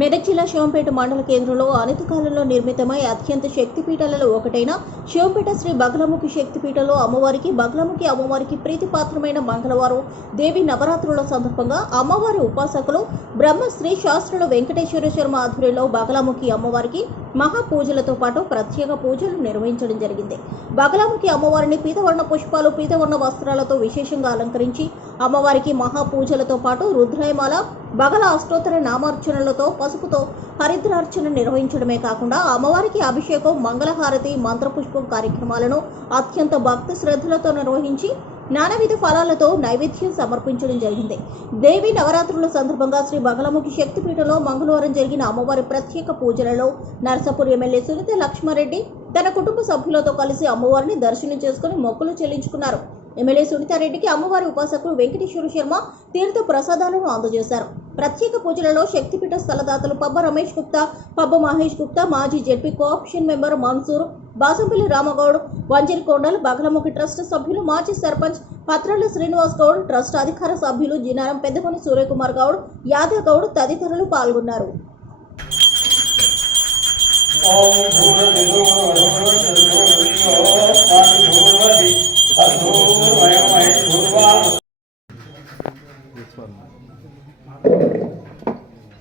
మెదక్ జిల్లా శివంపేట మండల కేంద్రంలో అనతి కాలంలో నిర్మితమై అత్యంత శక్తిపీఠాలలో ఒకటైన శివంపేట శ్రీ బగలముఖి శక్తిపీఠంలో అమ్మవారికి బగలముఖి అమ్మవారికి ప్రీతిపాత్రమైన మంగళవారం దేవి నవరాత్రుల సందర్భంగా అమ్మవారి ఉపాసకులు బ్రహ్మశ్రీ శాస్త్రుల వెంకటేశ్వర శర్మ ఆధ్వర్యంలో బగలముఖి అమ్మవారికి మహా పూజలతో పాటు ప్రత్యేక పూజలు నిర్వహించడం జరిగింది. బగలాముఖి అమ్మవారిని పీతవర్ణ పుష్పాలు పీతవర్ణ వస్త్రాలతో విశేషంగా అలంకరించి అమ్మవారికి మహా పూజలతో పాటు రుద్రయమాల బగల అష్టోత్తర నామార్చనలతో పసుపుతో హరిద్రార్చన నిర్వహించడమే కాకుండా అమ్మవారికి అభిషేకం మంగళహారతి మంత్రపుష్పం కార్యక్రమాలను అత్యంత భక్తి శ్రద్ధలతో నిర్వహించి నానావిధ ఫలాలతో నైవేద్యం సమర్పించడం జరిగింది. దేవి నవరాత్రుల సందర్భంగా శ్రీ మంగళముఖి శక్తిపీఠంలో మంగళవారం జరిగిన అమ్మవారి ప్రత్యేక పూజలలో నరసాపూర్ ఎమ్మెల్యే సునీత లక్ష్మారెడ్డి తన కుటుంబ సభ్యులతో కలిసి అమ్మవారిని దర్శనం చేసుకుని మొక్కులు చెల్లించుకున్నారు. ఎమ్మెల్యే సునీతారెడ్డికి అమ్మవారి ఉపాసకులు వెంకటేశ్వర శర్మ తీర్థ ప్రసాదాలను అందజేశారు. ప్రత్యేక పూజలలో శక్తిపీఠ స్థలదాతలు పబ్బ రమేష్ గుప్తా పబ్బ మహేష్ గుప్తా మాజీ ZP co-option member Mansoor Basampalli Ramgoud Vanjari Kondal Bagalamukhi trust సభ్యులు మాజీ సర్పంచ్ పత్రాల శ్రీనివాస్ గౌడ్ ట్రస్ట్ అధికార సభ్యులు జినారం పెద్దపల్లి సూర్యకుమార్ గౌడ్ యాదవ్ గౌడ్ తదితరులు పాల్గొన్నారు